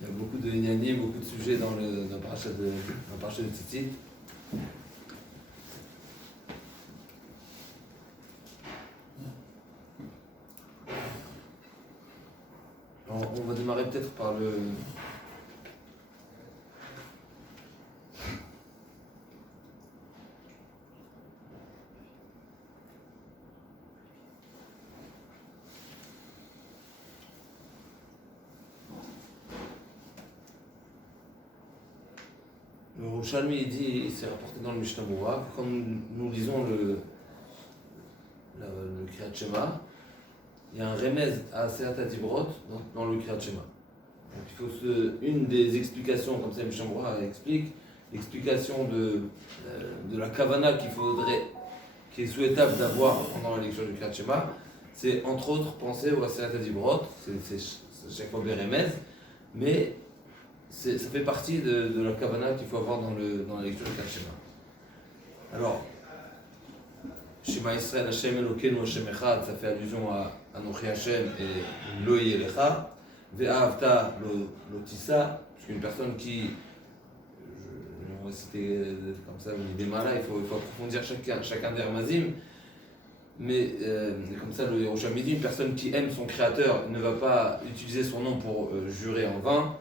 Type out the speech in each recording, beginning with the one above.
Il y a beaucoup de Inyanim, beaucoup de sujets dans le parasha de Tzitzit. Alors, on va démarrer peut-être par le Yerushalmi, il dit, il s'est rapporté dans le Mishnah Berurah, quand nous lisons le Kriyat Shema, il y a un remez à Seat Adibrot dans le Kriyat Shema. Donc il faut une des explications, comme ça le Mishnah Berurah explique, l'explication de la kavana qui est souhaitable d'avoir pendant la lecture du Kriyat Shema, c'est entre autres penser au Seat Adibrot, c'est chaque fois des remez, mais ça fait partie de la kavana qu'il faut avoir dans la lecture du Kriyat Shema. Alors, Shema Israël, Hashem Elokeinu, Hashem Echad, ça fait allusion à Anochi Hashem et Lo Yelecha. Ve'ahavta lo tissa, parce qu'une personne qui, on va citer comme ça, des malas, il faut approfondir chacun des Ramazim. Mais comme ça, le Yerushalmi dit, une personne qui aime son créateur ne va pas utiliser son nom pour jurer en vain.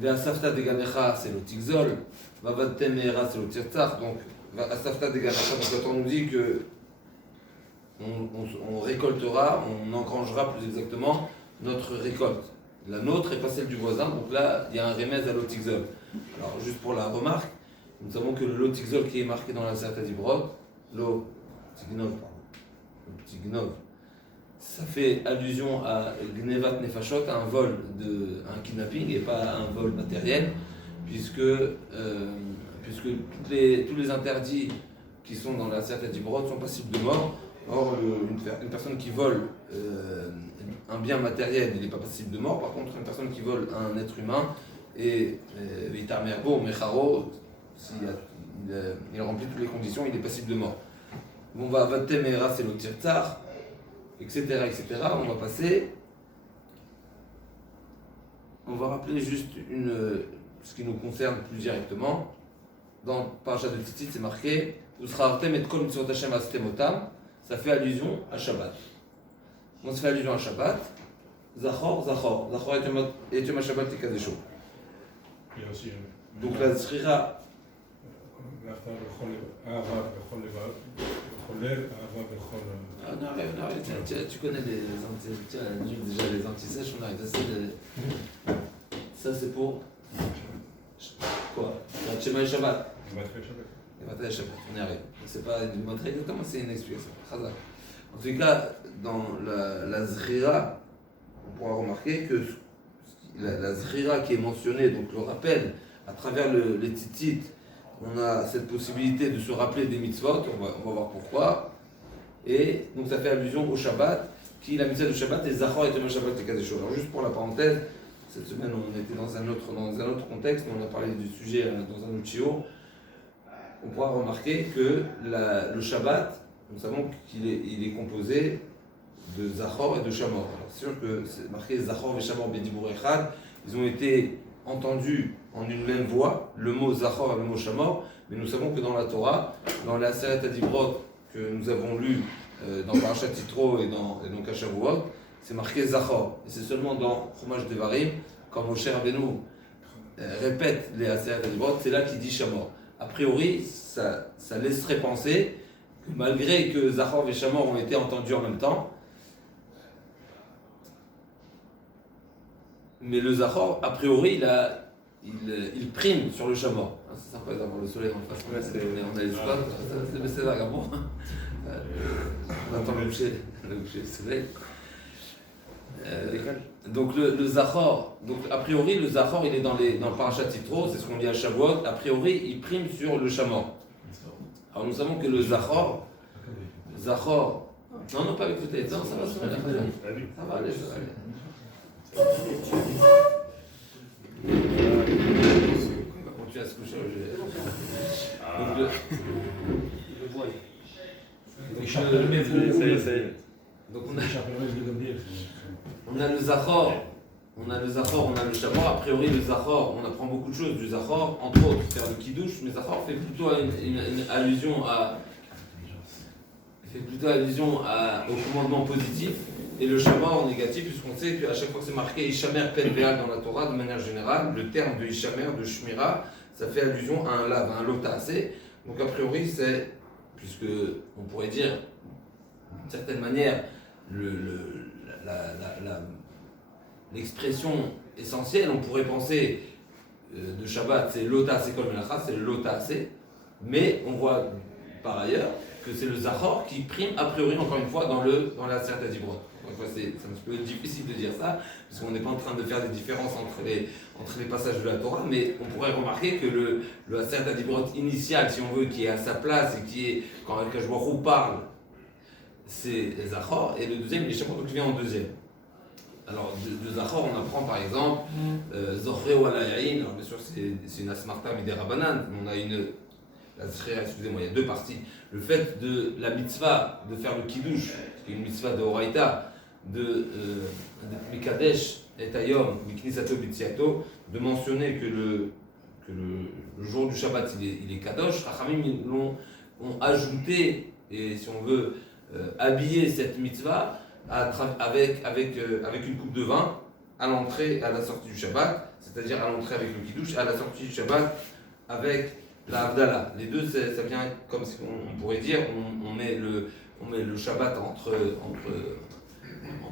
Ve'asafta deganecha, c'est le tigzol. Vavatem me'era, c'est le tirtzach. Donc, Ve'asafta deganecha, donc on nous dit que on récoltera, on engrangera plus exactement notre récolte. La nôtre et pas celle du voisin, donc là, il y a un remède à l'otigzol. Alors, juste pour la remarque, nous savons que le lotigzol qui est marqué dans la Seat Adibrot, l'otignov, ça fait allusion à Gnevat Nefashot, à un vol, un kidnapping et pas à un vol matériel, puisque tous les interdits qui sont dans la Seat Adibrot sont passibles de mort. Or, une personne qui vole un bien matériel, il n'est pas passible de mort. Par contre, une personne qui vole un être humain, et Vitarmerbo, Mecharo, il remplit toutes les conditions, il est passible de mort. On va Vatemera, c'est le tirtzar, etc., etc. On va passer. On va rappeler juste ce qui nous concerne plus directement. Dans Parashat de Tzitzit, c'est marqué Usrartem et kol mitzvot Hashem astemotam. Ça fait allusion à Shabbat. On se fait allusion à Shabbat. Zachor, Zachor. Zachor et Yom HaShabbat Tikadesho. Il y a aussi donc la Zrira. Ah non, arrête, tu connais déjà les antisèches, on arrive. Ça c'est pour. Quoi? La Shema et Shabbat. Et Shabbat, on y arrive. C'est pas une montre exactement, c'est une explication. En tout cas, dans la Zrira, on pourra remarquer que la Zrira qui est mentionnée, donc le rappel, à travers les tzitzit, on a cette possibilité de se rappeler des mitzvot, on va voir pourquoi. Et donc ça fait allusion au Shabbat, qui la mitzvah du Shabbat est Zachor et Yom Shabbat et Kadesho. Alors juste pour la parenthèse, cette semaine on était dans un autre contexte, on a parlé du sujet dans un autre shiur. On pourra remarquer que le Shabbat, nous savons qu'il est composé de Zachor et de Shamor. Alors c'est sûr que c'est marqué Zachor et Shamor Bedibour Echad, ils ont été entendus en une même voix, le mot Zachor et le mot Shamor, mais nous savons que dans la Torah, dans la Seat Adibrot que nous avons lu dans Parashat Yitro et donc à Shavuot, c'est marqué Zachor. Et c'est seulement dans Chumash Devarim, quand Moshe Rabbeinu répète les Seat Adibrot, c'est là qu'il dit Shamor. A priori, ça laisserait penser que malgré que Zachor et Shamor ont été entendus en même temps, mais le Zachor, a priori, il prime sur le Shamor. C'est sympa d'avoir le soleil en face. On a les spots, c'est là, bon. On attend le coucher du soleil. Donc le Zachor, donc a priori le Zachor il est dans le Parashat Yitro, c'est ce qu'on dit à Shavuot, a priori il prime sur le Shamor. Alors nous savons que le Zachor, non pas avec le tête, non ça va, ça va aller. Il va continuer à se coucher. Donc on a le Zachor on a le Zachor, on a le Shamor. A priori, le Zachor, on apprend beaucoup de choses du Zachor, entre autres faire le Kiddush, mais Zachor fait plutôt une allusion au commandement positif, et le Shamor négatif, puisqu'on sait qu'à chaque fois que c'est marqué Ishamer Pen Be'al dans la Torah, de manière générale, le terme de Ishamer, de Shmira, ça fait allusion à un lave, à un lotasé. Donc a priori, c'est, puisque on pourrait dire, d'une certaine manière, l'expression essentielle, on pourrait penser de Shabbat, c'est lotasé kol melacha, c'est le lotasé, mais on voit par ailleurs que c'est le Zachor qui prime a priori, encore une fois, dans la Aseret Dibrot. C'est un petit peu difficile de dire ça, parce qu'on n'est pas en train de faire des différences entre les passages de la Torah, mais on pourrait remarquer que le Aseret Dibrot initial, si on veut, qui est à sa place et qui est, quand Akash Baruch Hu parle, c'est Zachor, et le deuxième, il est chaque qui vient en deuxième. Alors, de Zachor, on apprend par exemple Zohré ou Alayaïn, alors bien sûr, c'est une Asmarta Midé Rabanan, on a excusez-moi, il y a deux parties. Le fait de la mitzvah de faire le Kiddush, qui est une mitzvah de Horaïta, de Mikadesh et Ayom, Miknisato Bitsiato, de mentionner que le jour du Shabbat il est Kadosh. Rachamim ont ajouté, et si on veut habiller cette mitzvah avec une coupe de vin à l'entrée et à la sortie du Shabbat, c'est-à-dire à l'entrée avec le Kiddush et à la sortie du Shabbat avec la Havdalah. Les deux, ça vient comme si on pourrait dire, on met le Shabbat en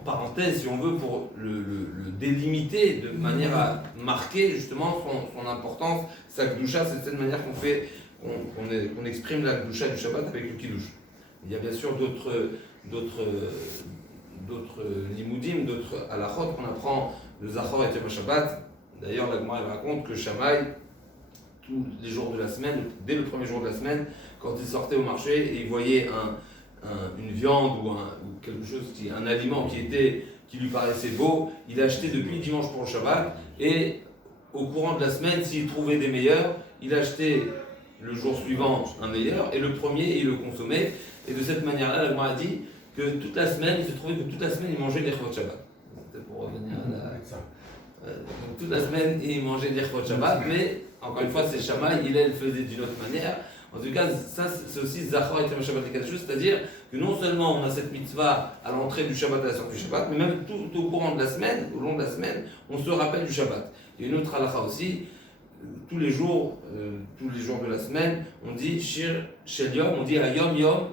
parenthèse, si on veut, pour le délimiter de manière à marquer justement son importance, sa Gdusha. C'est de cette manière qu'on exprime la Gdusha du Shabbat avec le Kiddush. Il y a bien sûr d'autres limoudim, d'autres halachot qu'on apprend de Zachor et Yom Shabbat. D'ailleurs, la Gemara raconte que Shammai, tous les jours de la semaine, dès le premier jour de la semaine, quand il sortait au marché et il voyait une viande ou quelque chose, un aliment qui lui paraissait beau, il achetait depuis le dimanche pour le Shabbat, et au courant de la semaine, s'il trouvait des meilleurs, il achetait le jour suivant un meilleur, et le premier, il le consommait. Et de cette manière-là, la Gemara a dit que toute la semaine, il se trouvait que toute la semaine, il mangeait des chevaux de Shabbat. C'était pour revenir à donc toute la semaine, il mangeait des chevaux de Shabbat, mais encore une fois, c'est Shammai, il le faisait d'une autre manière. En tout cas, ça, c'est aussi Zachor et Yom Shabbat et quelque chose, c'est-à-dire que non seulement on a cette mitzvah à l'entrée du Shabbat et à la sortie du Shabbat, mais même tout au courant de la semaine, au long de la semaine, on se rappelle du Shabbat. Il y a une autre halakha aussi, tous les jours de la semaine, on dit Shir Shel Yom, on dit Ayom Yom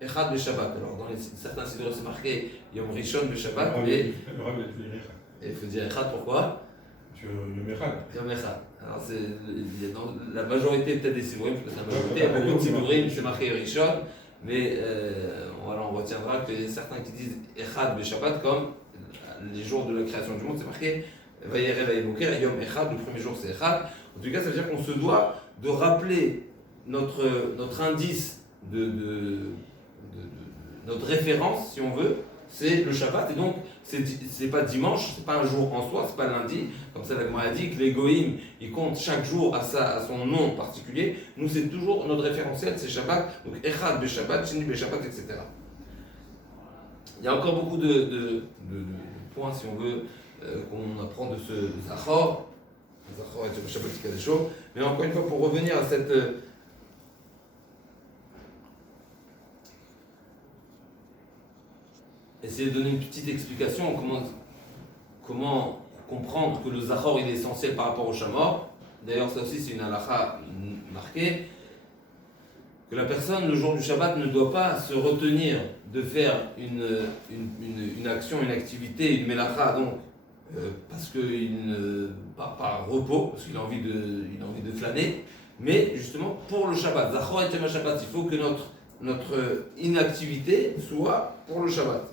Echad Shabbat. Alors dans certains sidros c'est marqué Yom Rishon Shabbat, mais il faut dire Echad, pourquoi? Yom Echad. Yom Echad. Alors dans la majorité peut-être des sidourim, il y a beaucoup de sidourim, c'est marqué Rishon, mais on retiendra qu'il y a certains qui disent Echad Shabbat, comme les jours de la création du monde, c'est marqué Vayere Vayemoker, Yom Echad, le premier jour c'est Echad. En tout cas, ça veut dire qu'on se doit de rappeler notre indice notre référence, si on veut, c'est le Shabbat. Et donc, c'est pas dimanche, c'est pas un jour en soi, c'est pas lundi. Comme ça, la Gemara a dit que les Goïm, ils comptent chaque jour à son nom particulier. Nous, c'est toujours notre référentiel, c'est Shabbat. Donc, Echad be Shabbat, Sheni be Shabbat, etc. Il y a encore beaucoup de points, si on veut, qu'on apprend de ce Zachor. Zachor et Shabbat Kadesho. Mais encore une fois, pour revenir à cette essayer de donner une petite explication comment comprendre que le Zachor il est essentiel par rapport au Shamor. D'ailleurs, ça aussi c'est une halakha marquée, que la personne le jour du Shabbat ne doit pas se retenir de faire une action, une activité, une melacha, donc parce par repos, parce qu'il a envie de flâner, mais justement pour le Shabbat. Zachor et Yom Shabbat, il faut que notre inactivité soit pour le Shabbat.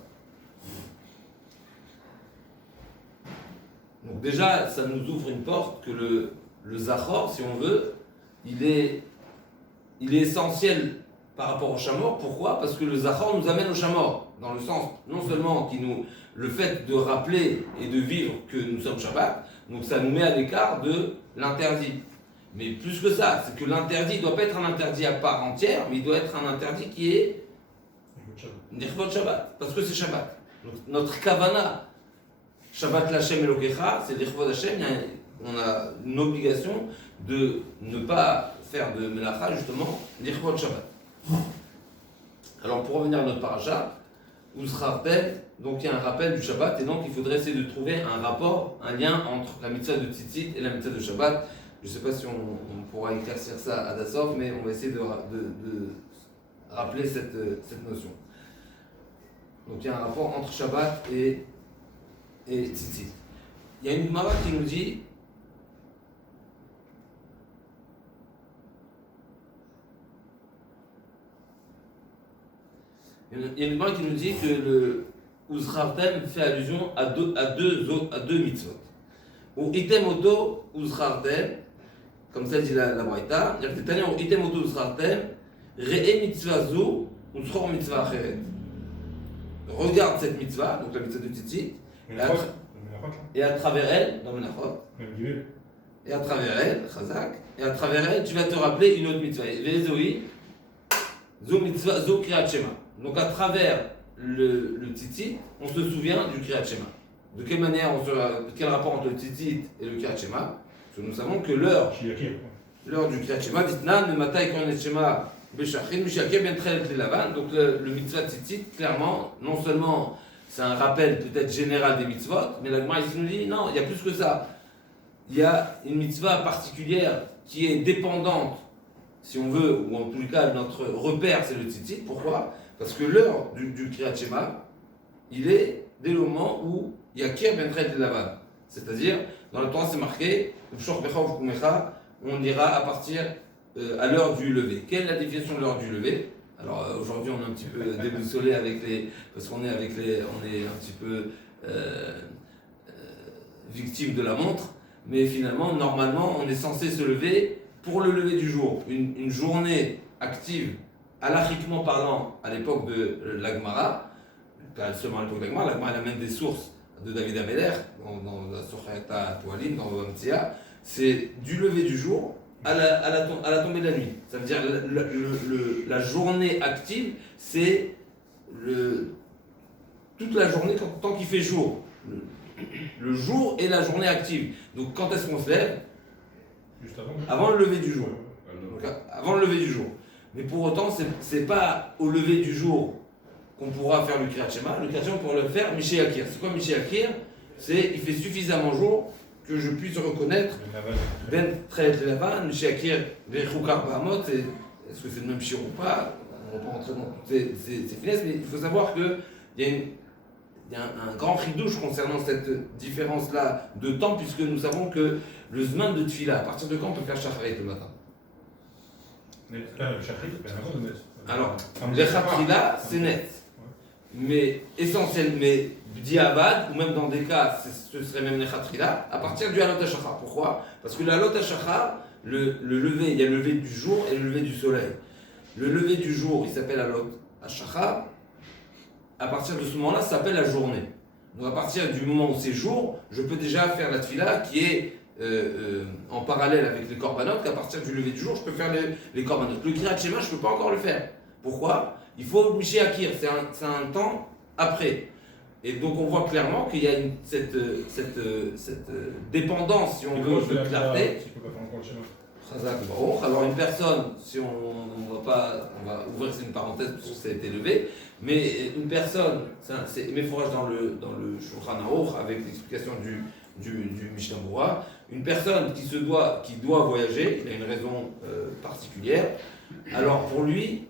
Donc déjà, ça nous ouvre une porte que le Zachor, si on veut, il est essentiel par rapport au Shamor. Pourquoi? Parce que le Zachor nous amène au Shamor, dans le sens, non seulement le fait de rappeler et de vivre que nous sommes Shabbat, donc ça nous met à l'écart de l'interdit. Mais plus que ça, c'est que l'interdit ne doit pas être un interdit à part entière, mais il doit être un interdit qui est Nirvot Shabbat, parce que c'est Shabbat. Donc notre kavana Shabbat Lachem Elokecha, c'est l'Irvod Hashem, on a une obligation de ne pas faire de Melacha, justement, l'Irvod Shabbat. Alors pour revenir à notre paracha, Uzchartem, donc il y a un rappel du Shabbat, et donc il faudrait essayer de trouver un rapport, un lien entre la mitzvah de Tzitzit et la mitzvah de Shabbat. Je ne sais pas si on pourra éclaircir ça à Dassov, mais on va essayer de rappeler cette notion. Donc il y a un rapport entre Shabbat et Tzitzit. Il y a une Gemara qui nous dit que le Uzchartem fait allusion à deux mitzvot. Ou item oto Uzchartem, comme ça dit la Braïta, c'est-à-dire ou item oto Uzchartem, re'e mitzvah zu, uzchor mitzvah acheret. Regarde cette mitzvah, donc la mitzvah de Tzitzit, et à travers elle, dans Menachot, et à travers elle, Chazak, et à travers elle, tu vas te rappeler une autre mitzvah. Ve'ezoi, zu mitzvah, zu kriyat shema. Donc à travers le Tzitzit, on se souvient du Kriyat Shema. De quelle manière quel rapport entre le Tzitzit et le Kriyat Shema? Parce que nous savons que l'heure du Kriyat Shema, Ditnan, le Matai Kriyat Shema, Beshachrin, Mishaké, Ben Trelet Lavan. Donc le mitzvah Tzitzit, clairement, non seulement c'est un rappel peut-être général des mitzvot, mais la Gemara ici nous dit non, il y a plus que ça. Il y a une mitzvah particulière qui est dépendante, si on veut, ou en tout cas notre repère c'est le Tzitzit. Pourquoi? Parce que l'heure du Kriyat Shema, il est dès le moment où il y a Kir Ben Tret Lavan. C'est-à-dire, dans le Torah c'est marqué, on ira à partir à l'heure du lever. Quelle est la définition de l'heure du lever? Alors aujourd'hui on est un petit peu déboussolé parce qu'on est un petit peu victime de la montre, mais finalement, normalement, on est censé se lever pour le lever du jour. Une journée active, halachiquement parlant, à l'époque de la Gemara, pas seulement à l'époque de la Gemara elle amène des sources de David Améler, dans la Sochata Toalim, dans Vamtia, c'est du lever du jour à la tombée de la nuit. Ça veut dire la journée active, c'est toute la journée tant qu'il fait jour. Le jour et la journée active. Donc quand est-ce qu'on se lève? Juste avant le lever du jour. Donc, avant le lever du jour. Mais pour autant, c'est pas au lever du jour qu'on pourra faire le Kriyat Shema. Le Kriyat Shema, on pourra le faire Miché Akir. C'est quoi Miché Akir? C'est il fait suffisamment jour que je puisse reconnaître Ben Tret Lavan, Miché Akir, Vechukar Bahamot. Est-ce que c'est le même chir ou pas? On ne va pas rentrer dans toutes ces finesses, mais il faut savoir qu'il y a un grand chidouche concernant cette différence-là de temps, puisque nous savons que le Zman de Tfila, à partir de quand on peut faire Shacharit le matin? Alors, le Chatrila, c'est net. Mais essentiel, mais Diavad, ou même dans des cas, ce serait même le Chatrila, à partir du Halot HaShachar. Pourquoi? Parce que le Halot HaShachar, le lever, il y a le lever du jour et le lever du soleil. Le lever du jour, il s'appelle Halot HaShachar. À partir de ce moment-là, ça s'appelle la journée. Donc à partir du moment où c'est jour, je peux déjà faire la Tfila qui est en parallèle avec les korbanot, qu'à partir du lever du jour, je peux faire les korbanot. Le Kriyat Shema, je ne peux pas encore le faire. Pourquoi? Il faut Miché Akir, c'est un temps après. Et donc on voit clairement qu'il y a cette dépendance, si on veut, de clarté. Alors une personne, si on va ouvrir une parenthèse parce que ça a été levé, mais une personne, c'est méforage dans le Shulchan Aruch avec l'explication du Mishnah Berurah, une personne qui doit voyager, il a une raison particulière, alors pour lui,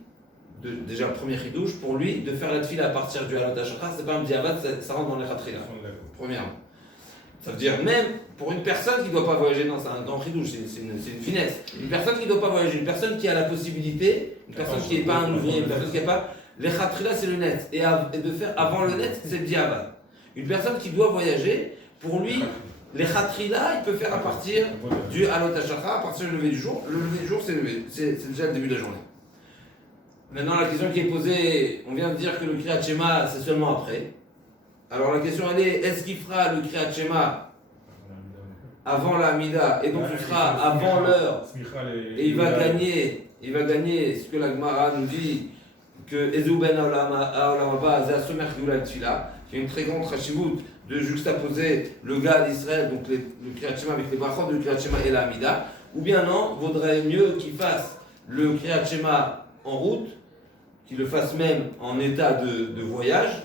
déjà premier chidouche, pour lui, de faire la tfila à partir du Halot HaShachar, c'est pas un diavad, ça rentre dans les Chatrila, premièrement. Ça veut dire même pour une personne qui ne doit pas voyager, non, c'est un grand chidouche, c'est une finesse. Une personne qui ne doit pas voyager, une personne qui a la possibilité, une personne qui n'est pas un ouvrier, une personne qui n'est pas. Les Chatrila, c'est le net. Et de faire avant le net, c'est le diavad. Une personne qui doit voyager, pour lui, les Chatrila, il peut faire à partir du Halot HaShachar, à partir du lever du jour. Le lever du jour, c'est déjà le début de la journée. Maintenant, la question qui est posée, on vient de dire que le Kriyat Shema, c'est seulement après. Alors la question elle est, est-ce qu'il fera le Kriyat Shema avant la Hamida, et donc il fera avant l'heure, et il va gagner ce que la Gemara nous dit, que Ezeu ben Haolam Haba, Zeh Somer Geoula Tfila, qui a une très grande chashivut de juxtaposer le gars d'Israël, donc le Kriyat Shema avec les brachot, le Kriyat Shema et la Hamida, ou bien non, vaudrait mieux qu'il fasse le Kriyat Shema en route, qu'il le fasse même en état de voyage,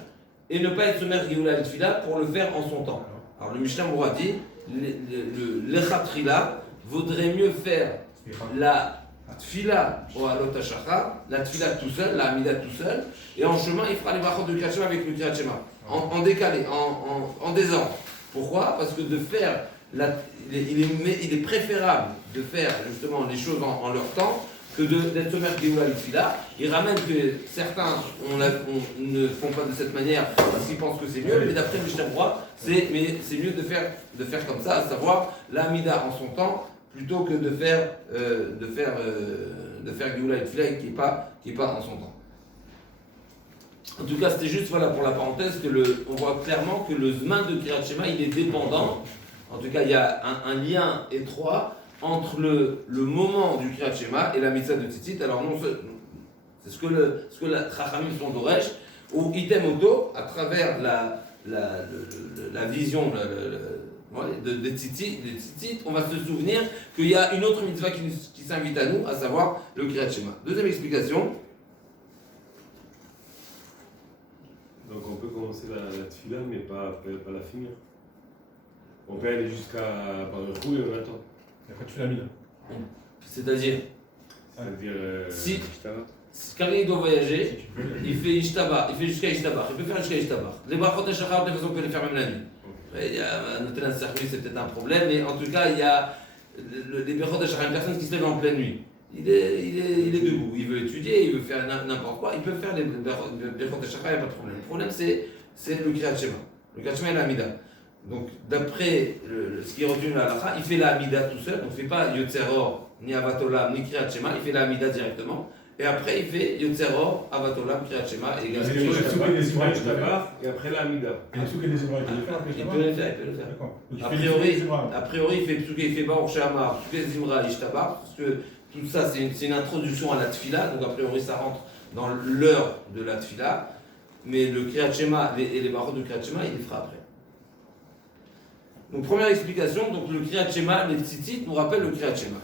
et ne pas être sommaire Géoula et Tfila pour le faire en son temps. Alors le Mishnah Moura dit, l'Echatrila vaudrait mieux faire la Tfila au Halot HaShachar, la Tfila tout seul, la Hamida tout seul, et en chemin il fera les brachot de Kriyat Shema avec le Kriyat Shema, en décalé, en désordre. Pourquoi? Parce que de faire, il est préférable de faire justement les choses en leur temps, que d'être sommaire Géoula Litfila. Il ramène que certains ne font pas de cette manière parce qu'ils pensent que c'est mieux, mais d'après Mishnah Broa, c'est mieux de faire comme ça, à savoir la Hamida en son temps, plutôt que de faire Géoula Litfila qui est pas en son temps. En tout cas, c'était juste voilà, pour la parenthèse on voit clairement que le Zman de Kriyat Shema, il est dépendant. En tout cas, il y a un lien étroit entre le moment du Kriyat Shema et la mitzvah de Tzitzit. Alors non, c'est ce que la Chachamim sont d'Oresh, ou Item Oto, à travers la vision de Tzitzit, on va se souvenir qu'il y a une autre mitzvah qui s'invite à nous, à savoir le Kriyat Shema. Deuxième explication. Donc on peut commencer la tfila, mais pas la finir. On peut aller jusqu'à Baruch Hu et on attend. Et après, tu fais la mine. C'est-à-dire, si quelqu'un doit voyager, il fait Ishtaba, il fait jusqu'à Ishtabar, il peut faire jusqu'à Ishtabar. Les brachot et shachar, de toute façon, on peut les faire même la nuit. Après, il y a noter un circuit, c'est peut-être un problème, mais en tout cas, il y a les brachot et shachar, une personne qui se lève en pleine nuit. Il est debout, il veut étudier, il veut faire n'importe quoi, il peut faire les brachot et shachar, il n'y a pas de problème. Le problème, c'est le Kriyat Shema. Le Kriyat Shema et la Hamida. Donc, d'après ce qui est retenu à l'Alacha, il fait la Hamida tout seul, donc il ne fait pas Yotzeror, ni Avatolam, ni Kriyat Shema, il fait la Hamida directement, et après il fait Yotzeror, Avatolam, Kriyat Shema, et également. Et après la Hamida. Et les souk et les Zimra, il peut le faire. A priori, il fait Psuké, il fait Baruch She'amar, Psuké Zimra, Ishtabar, parce que tout ça c'est une introduction à la Tfila, donc a priori ça rentre dans l'heure de la Tfila, mais le Kriyat Shema et les barots de Kriyat Shema, il les fera après. Donc première explication, donc le Kriyat Shema, les tzitzit nous rappellent le Kriyat Shema.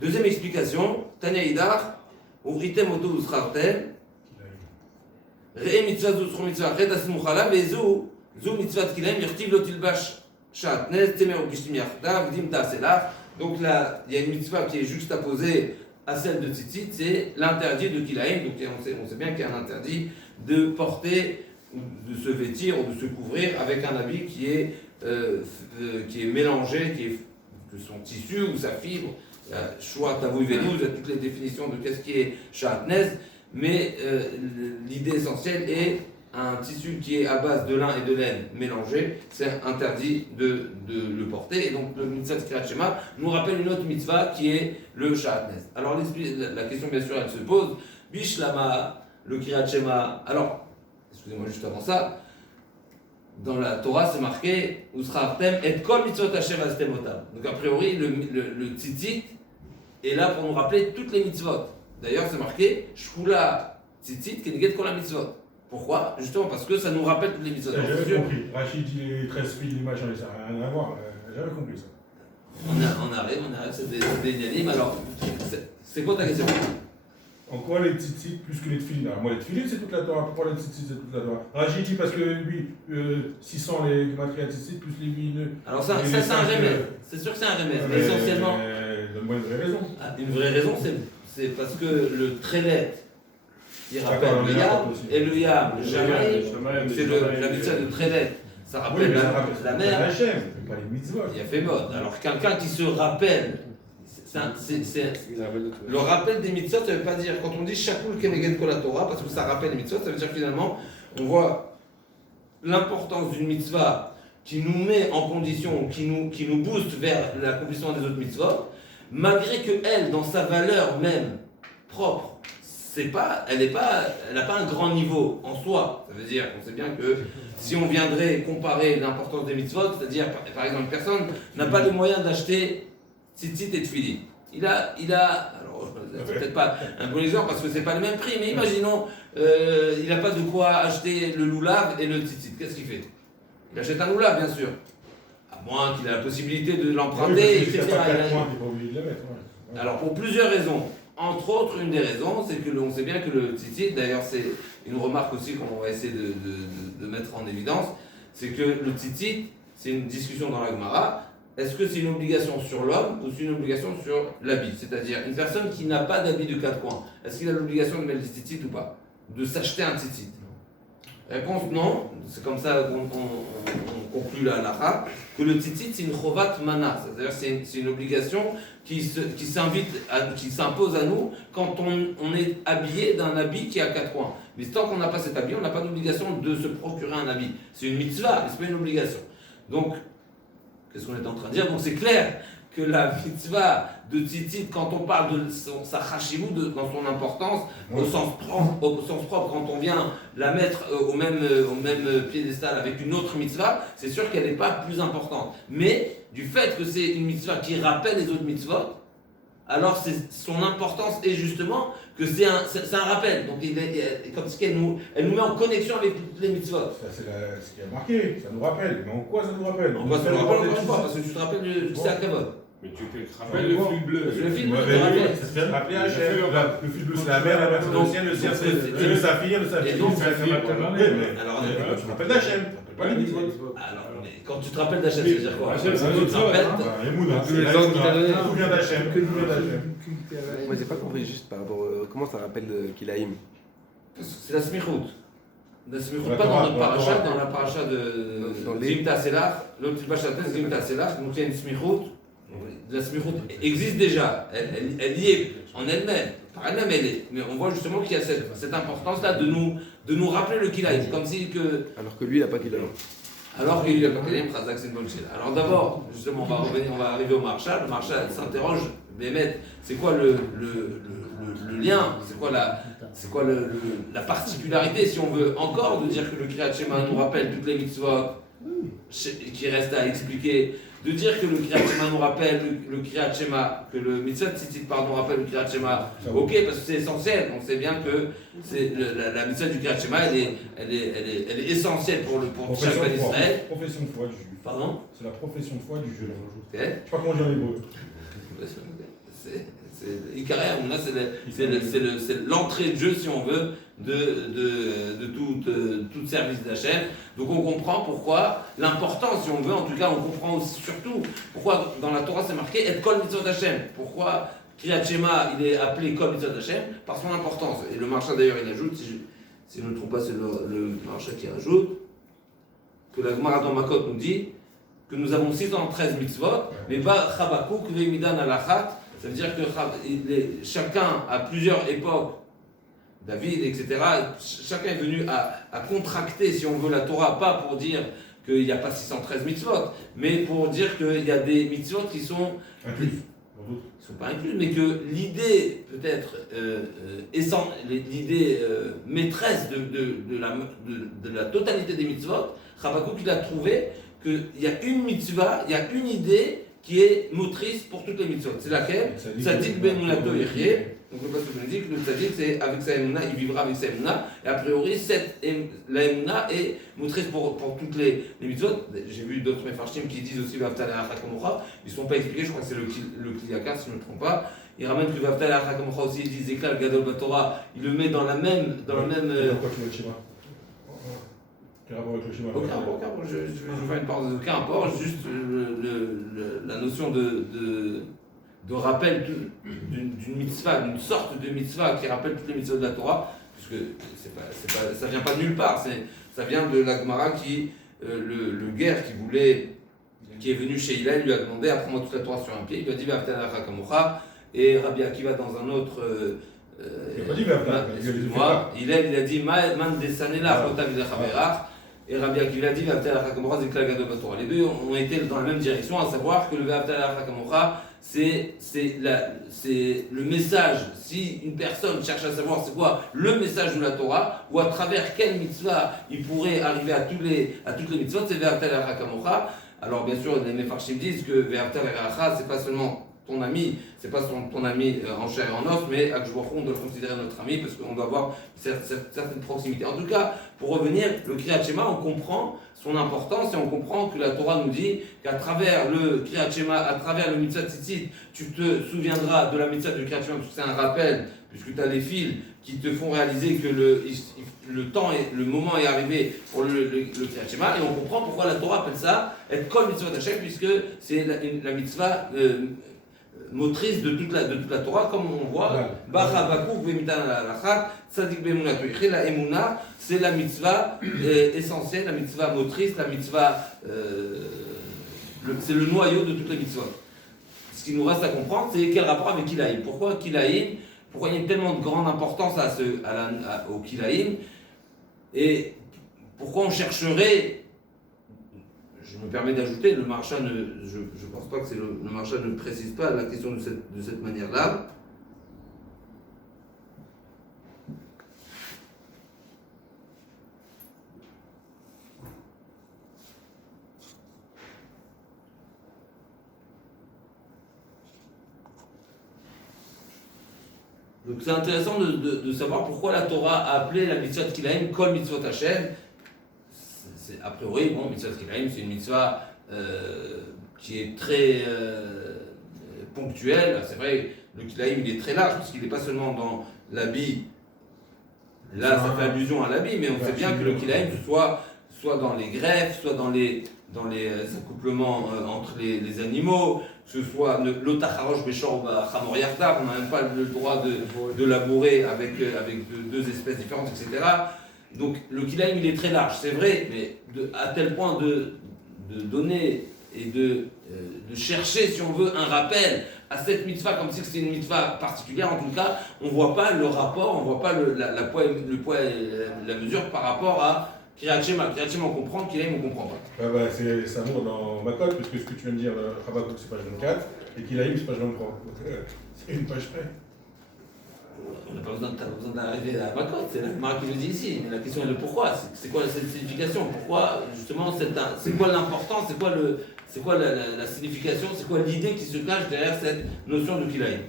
Deuxième explication, Tanya Idar, Uvritem Oto Usrartem, Re'e mitzvah zuzru mitzvah red asmuchala, vezu mitzvah tkilaim, yirtiv lo tilbash shatnez, temer upishtim yardav, dim ta'aselach. Donc là, il y a une mitzvah qui est juxtaposée à celle de tzitzit, c'est l'interdit de kilaim. Donc on sait bien qu'il y a un interdit de porter, de se vêtir ou de se couvrir avec un habit qui est mélangé, que son tissu ou sa fibre, choix tavoui vénou, il y a toutes les définitions de qu'est-ce qui est shatnez, mais l'idée essentielle est un tissu qui est à base de lin et de laine mélangé, c'est interdit de le porter, et donc le mitzvah de Kriyat Shema nous rappelle une autre mitzvah qui est le shatnez. Alors la question bien sûr elle se pose, Bishlama, le Kriyat Shema, alors, excusez-moi juste avant ça, dans la Torah, c'est marqué Usrartem et kol mitzvot Hashem aztemotam. Donc a priori, le tzitzit est là pour nous rappeler toutes les mitzvot. D'ailleurs, c'est marqué Shkula tzitzit keneged kol mitzvot. Pourquoi? Justement parce que ça nous rappelle toutes les mitzvot. J'avais compris. Rachid dit les 13 filles, les machins, ça n'a rien à voir. J'avais compris ça. On arrive, c'est des yanim. Alors, c'est quoi ta question? En quoi les tzitzit plus que les tfilines? Moi, les tfilines, c'est toute la Torah. Pourquoi les tzitzit, c'est toute la Torah? Rachid dit parce que lui, 600 les matériels tzitzit plus les 1000. Alors, ça c'est un remède. C'est sûr que c'est un remède. Mais essentiellement. Donne-moi une vraie raison. Une vraie raison, c'est parce que le trelet, il rappelle le yam, et le yam, le shamaï, c'est la mitzvah de trelet. Ça rappelle la mer. Pas les mitzvot. Il a fait mode. Alors, quelqu'un qui se rappelle. Le rappel des mitzvot, ça ne veut pas dire, quand on dit Shakul Keneged Kol Torah, parce que ça rappelle les mitzvot, ça veut dire finalement, on voit l'importance d'une mitzvah qui nous met en condition, qui nous booste vers l'accomplissement des autres mitzvot, malgré qu'elle, dans sa valeur même propre, elle n'a pas un grand niveau en soi. Ça veut dire qu'on sait bien que si on viendrait comparer l'importance des mitzvot, c'est-à-dire, par exemple, une personne n'a pas les moyens d'acheter tzitzit et tfilin. Il a, alors c'est peut-être pas un bon exemple parce que c'est pas le même prix, mais imaginons, il n'a pas de quoi acheter le loulav et le tzitzit. Qu'est-ce qu'il fait? Il achète un oula, bien sûr. À moins qu'il ait la possibilité de Oui, l'emprunter, parce que etc. si t'as pas 4 points, t'es pas obligé de le mettre. Ouais. Alors pour plusieurs raisons. Entre autres, une des raisons, c'est que on sait bien que le tzitzit, d'ailleurs c'est une remarque aussi qu'on va essayer de mettre en évidence, c'est que le tzitzit, c'est une discussion dans la Gemara, est-ce que c'est une obligation sur l'homme ou c'est une obligation sur l'habit? C'est-à-dire une personne qui n'a pas d'habit de 4 coins, est-ce qu'il a l'obligation de mettre le tzitzit ou pas? De s'acheter un tzitzit? Réponse non, c'est comme ça qu'on conclut la halakha, que le tzitzit c'est une chovat mana, c'est-à-dire c'est une obligation qui s'impose à nous quand on est habillé d'un habit qui a 4 coins. Mais tant qu'on n'a pas cet habit, on n'a pas d'obligation de se procurer un habit. C'est une mitzvah, mais ce n'est pas une obligation. Donc, qu'est-ce qu'on est en train de dire? Donc c'est clair que la mitzvah de tzitzit, quand on parle de sa chashivut, dans son importance, au sens propre, quand on vient la mettre au même piédestal avec une autre mitzvah, c'est sûr qu'elle n'est pas plus importante. Mais du fait que c'est une mitzvah qui rappelle les autres mitzvot, alors son importance est justement que c'est un rappel. Donc comme si elle nous met en connexion avec toutes les mitzvot. Ça, c'est ce qui est marqué, ça nous rappelle. Mais en quoi ça nous rappelle? En quoi ça nous rappelle encore une fois? Parce que tu te rappelles que c'est à Kavod. Mais tu te rappelles le fil bleu. Le fil bleu, ça se fait rappeler à Hachem. Le fil bleu, c'est la mère, la personne ancienne, le ciel, c'est le saphir, le saphir. Et donc, c'est la alors, tu te rappelles d'Hachem, tu te rappelles pas les mitzvot. Alors, mais quand tu te rappelles d'Hachem, ça veut dire quoi? Hachem, c'est Tu te rappelles Tous les ans qu'il t'a donné. Tout vient d'Hachem. Moi, j'ai pas compris juste par rapport. Comment ça rappelle Kilaïm? c'est la smichut. La smichut, La pas dans Torah, notre la paracha, Torah. dans la paracha de Dans les- Zimta Selach, l'autre Bachates, Zimta Selach, donc il y a une smichut. La smichut existe déjà, elle y est en elle-même, par elle-même elle est. Mais on voit justement qu'il y a cette importance-là de nous rappeler le kilaïm, comme si que. Alors que lui, il a pas Kilaïm. Alors qu'il n'y a pas kilaïm, Khazak c'est une bonne chose. Alors d'abord, justement, on va arriver au marshal. Le marshal s'interroge, Bémet, c'est quoi le lien, c'est quoi la particularité, si on veut encore, de dire que le Kriyat Shema nous rappelle toutes les mitzvot qui restent à expliquer, de dire que le Kriyat Shema nous rappelle le Kriyat Shema, que le mitzvah tzitzit rappelle le Kriyat Shema, ok, parce que c'est essentiel, on sait bien que la mitzvah du Kriyat Shema, elle est essentielle pour chaque bête d'Israël. Profession de foi du juif. Pardon? C'est la profession de foi du juif. Ok. Je sais pas comment dire en hébreu. C'est Ikaria, c'est l'entrée de jeu, si on veut, de tout service d'Hachem. Donc on comprend pourquoi l'importance, si on veut, en tout cas on comprend aussi surtout pourquoi dans la Torah c'est marqué Et Kol Mitzvot Hachem. Pourquoi Kriyat Shema il est appelé Kol Mitzvot Hachem? Par son importance. Et le marchand d'ailleurs il ajoute, si je ne me trompe pas c'est le marchand qui ajoute, que la Gemara dans Makot nous dit que nous avons 613 mitzvot, mais va Chabakouk Ve'midan Alachat. Ça veut dire que chacun, à plusieurs époques, David, etc., chacun est venu à contracter, si on veut, la Torah, pas pour dire qu'il n'y a pas 613 mitzvot, mais pour dire qu'il y a des mitzvot qui sont Inclus. Ils ne sont pas inclus, mais que l'idée, peut-être, l'idée maîtresse de la totalité des mitzvot, Chabakouk, il a trouvé qu'il y a une mitzvah, il y a une idée qui est motrice pour toutes les mitzvot. C'est laquelle? Tzadik be'emunato yechyeh. Donc le pasteur nous dit que le tzadik, c'est avec sa emuna, il vivra avec sa emuna. Et a priori, la emuna est motrice pour toutes les mitzvot. J'ai vu d'autres mefarshim qui disent aussi le Haftarah HaKamocha. Ils ne sont pas expliqués, je crois que c'est le Kliyakar, si je ne me trompe pas. Il ramène que le Haftarah HaKamocha aussi, il dit Zeklal Gadol Batorah, il le met dans la même. Pourquoi tu veux le schéma? Quel rapport avec le schéma? Aucun rapport, je vais faire une parenthèse, aucun rapport, juste la notion de rappel d'une mitzvah, d'une sorte de mitzvah qui rappelle toutes les mitzvahs de la Torah, puisque ça vient pas de nulle part, ça vient de la Gemara qui, le guerre qui est venu chez Hillel, lui a demandé apprends-moi toute la Torah sur un pied, il lui a dit V'aftal Kamocha, et Rabbi Akiva dans un autre. Il n'a pas dit V'aftal, excuse-moi, Hillel il a dit Man desanela chotav dechaverach. Et Rabbi Akiva a dit les deux ont été dans la même direction, à savoir que le Ve'aftal HaKamocha, c'est le message. Si une personne cherche à savoir c'est quoi le message de la Torah, ou à travers quelle mitzvah il pourrait arriver à toutes les mitzvot, c'est Ve'aftal HaKamocha. Alors bien sûr, les Mefarshim disent que Ve'aftal HaKamocha, c'est pas seulement ton ami, c'est pas ton ami en chair et en os, mais Akjouachou, on doit le considérer notre ami parce qu'on doit avoir certaines proximités. En tout cas, pour revenir, le Kriyat Shema, on comprend son importance et on comprend que la Torah nous dit qu'à travers le Kriyat Shema, à travers le Mitzvah Tzitzit, tu te souviendras de la Mitzvah du Kriyat Shema parce que c'est un rappel, puisque tu as les fils qui te font réaliser que le temps et le moment est arrivé pour le Kriyat Shema, et on comprend pourquoi la Torah appelle ça être Kol Mitzvot Hashem, puisque c'est la mitzvah motrice de toute la Torah, comme on voit, Bacha Bakouk Vemitan Alachat, Tzadik Bemunatu. La Emuna, c'est la mitzvah essentielle, la mitzvah motrice, la mitzvah, c'est le noyau de toutes les mitzvahs. Ce qui nous reste à comprendre, c'est quel rapport avec Kilaïm. Pourquoi Kilaïm? Pourquoi il y a tellement de grande importance au Kilaïm? Et pourquoi on chercherait, je me permets d'ajouter, le Maharsha je ne pense pas que le Maharsha ne précise pas la question de cette manière-là. Donc c'est intéressant de savoir pourquoi la Torah a appelé la mitzvah de Kilaïm Kol Mitzvot Hashem. A priori, mitzvah de Kilaïm, c'est une mitzvah qui est très ponctuelle. C'est vrai, le Kilaïm il est très large parce qu'il n'est pas seulement dans l'habit. Là, ça fait allusion à l'habit, mais on sait bien que le Kilaïm soit dans les greffes, soit dans les accouplements entre les animaux, que ce soit l'otacharosh beshor chamor yartav, on n'a même pas le droit de labourer avec deux espèces différentes, etc. Donc le Kilaïm il est très large, c'est vrai, mais à tel point de donner et de chercher, si on veut, un rappel à cette mitzvah comme si c'était une mitzvah particulière, en tout cas, on ne voit pas le rapport, on ne voit pas le poids et la mesure par rapport à Kriyat Shema. Kriyat Shema on comprend, Kilaïm on ne comprend pas. C'est ça monte dans ma cote, puisque ce que tu viens de dire, Habakkuk c'est page 24, et Kilaïm c'est page 23. Donc c'est une page près. On n'a pas besoin d'arriver à ma cote, c'est la Gemara qui le dit ici. Mais la question est de pourquoi, c'est quoi cette signification? Pourquoi, justement, c'est quoi l'importance, c'est quoi la signification, c'est quoi l'idée qui se cache derrière cette notion de Kilaïm?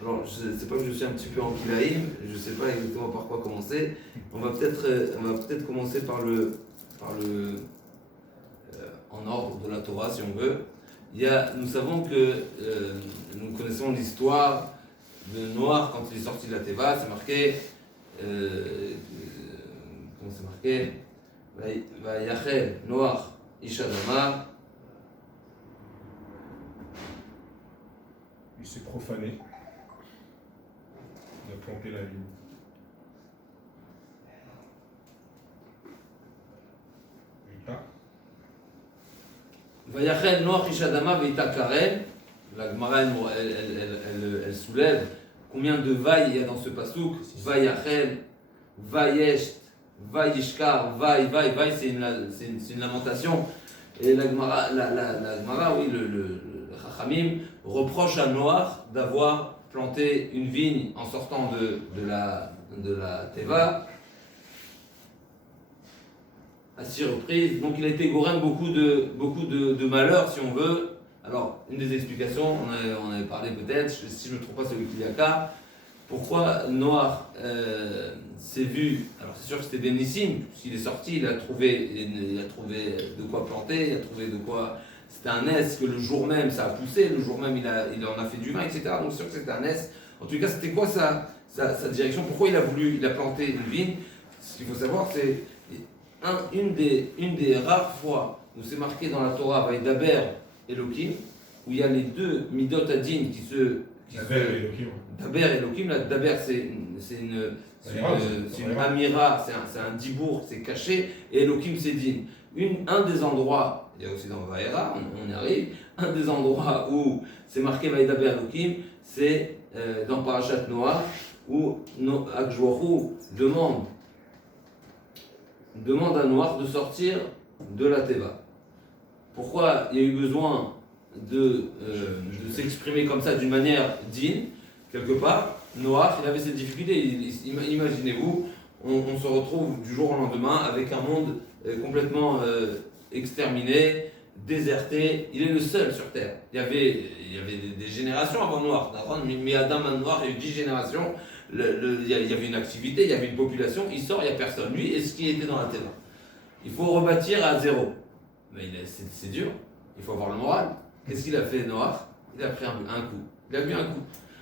Alors, je ne sais pas que je suis un petit peu en Kilaïm, je ne sais pas exactement par quoi commencer. On va peut-être commencer par le en ordre de la Torah, si on veut. Nous savons que nous connaissons l'histoire de Noach quand il est sorti de la Teva. C'est marqué. Comment c'est marqué? Vayachel Noach Ish Adama. Il s'est profané. Il a planté la vigne. Vayachel Noach Ish Adama Veita Karen. La Gemara elle soulève combien de vaï il y a dans ce pasouk. Vayachel, Vayesht, Vayishkar, Vaï, c'est une lamentation. Et la Gemara, oui, le Chachamim reproche à Noach d'avoir planté une vigne en sortant de la Teva à 6 reprises. Donc il a été gourem beaucoup de malheurs, si on veut. Alors, une des explications, on avait parlé peut-être, si je ne me trompe pas, c'est le Kiliaka. Pourquoi Noach s'est vu, alors c'est sûr que c'était des Nissim, puisqu'il est sorti, il a trouvé de quoi planter, il a trouvé de quoi. C'était un S que le jour même ça a poussé, le jour même il en a fait du vin, etc. Donc c'est sûr que c'était un S. En tout cas, c'était quoi sa direction? Pourquoi il a planté une vigne? Ce qu'il faut savoir, c'est une des rares fois où c'est marqué dans la Torah, Vaydaber Elohim, où il y a les deux Midot Adin Daber et Elohim. Daber et Elohim, là, Daber c'est une Amira, c'est un Dibour, c'est caché, et Elohim c'est Din. Un des endroits, il y a aussi dans Vaïra, on y arrive, un des endroits où c'est marqué Vaydaber Elohim, c'est dans Parashat Noach, où Akjouachou demande à Noach de sortir de la Teva. Pourquoi il y a eu besoin de s'exprimer comme ça d'une manière digne? Quelque part, Noach, il avait cette difficulté. Imaginez-vous, on se retrouve du jour au lendemain avec un monde complètement exterminé, déserté. Il est le seul sur Terre. Il y avait des générations avant Noir. Mais Adam à Noir, il y a eu 10 générations. Il y avait une activité, il y avait une population. Il sort, il n'y a personne. Lui, et ce qui était dans la terre. Il faut rebâtir à zéro. Mais c'est dur. Il faut avoir le moral. Qu'est-ce qu'il a fait, Noir? Il a pris un coup. Il a bu un coup.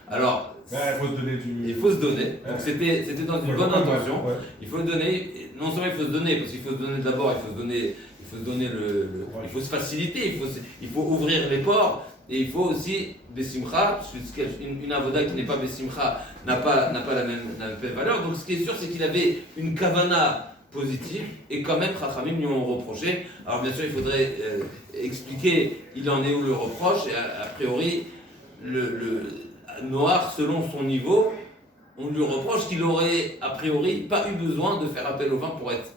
Alors, il faut se donner il faut se donner. Donc c'était dans une bonne intention. Ouais. Il faut donner. Non seulement il faut se donner, parce qu'il faut se donner d'abord, il faut se donner il faut se faciliter, il faut ouvrir les ports. Et il faut aussi Bessimcha, parce qu'une avoda qui n'est pas Bessimcha n'a pas la même valeur. Donc ce qui est sûr, c'est qu'il avait une kavana positive, et quand même, Chachamim lui ont reproché. Alors bien sûr, il faudrait expliquer, il en est où le reproche, et a priori, le Noir, selon son niveau, on lui reproche qu'il aurait, a priori, pas eu besoin de faire appel au vin